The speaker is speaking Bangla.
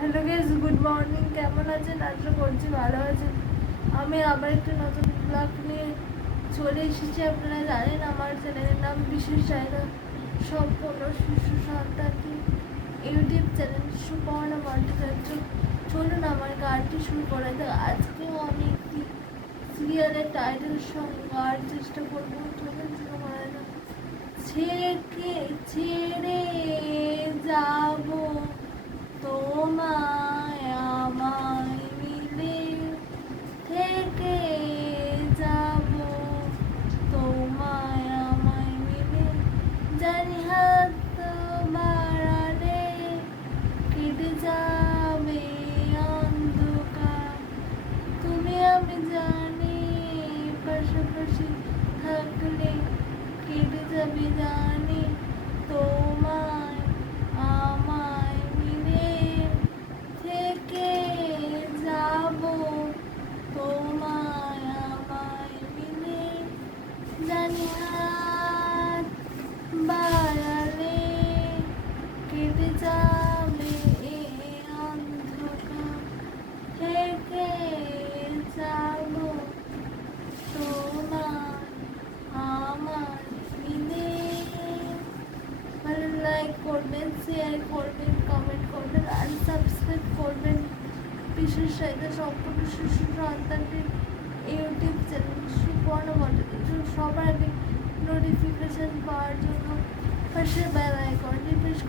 হ্যালো গেস গুড মর্নিং কেমন আছেন? আশা করছি ভালো আছেন। আমি আবার একটা নতুন ব্লগ নিয়ে চলে এসেছি। আপনারা জানেন আমার চ্যানেলের নাম বিশেষ চাহিদা সম্পূর্ণ শিশু সন্তানটি ইউটিউব চ্যানেল সুপর্ণা ভট্টাচার্য চলুন আমার গানটি শুরু করা যাক। আজকেও আমি একটি সিরিয়ালের টাইটেল সঙ্গে গাওয়ার চেষ্টা করব। চলুন শুরু করা যাক। ছেড়ে zameedan লাইক করবেন শেয়ার করবেন কমেন্ট করবেন আর সাবস্ক্রাইব করবেন বিশেষ চাহিদা সম্পূর্ণ শিশু সন্তানটির ইউটিউব চ্যানেল সুবর্ণ ভট্টাচার্য সবার আগে নোটিফিকেশান পাওয়ার জন্য পাশে বেল আইকনটি প্রেস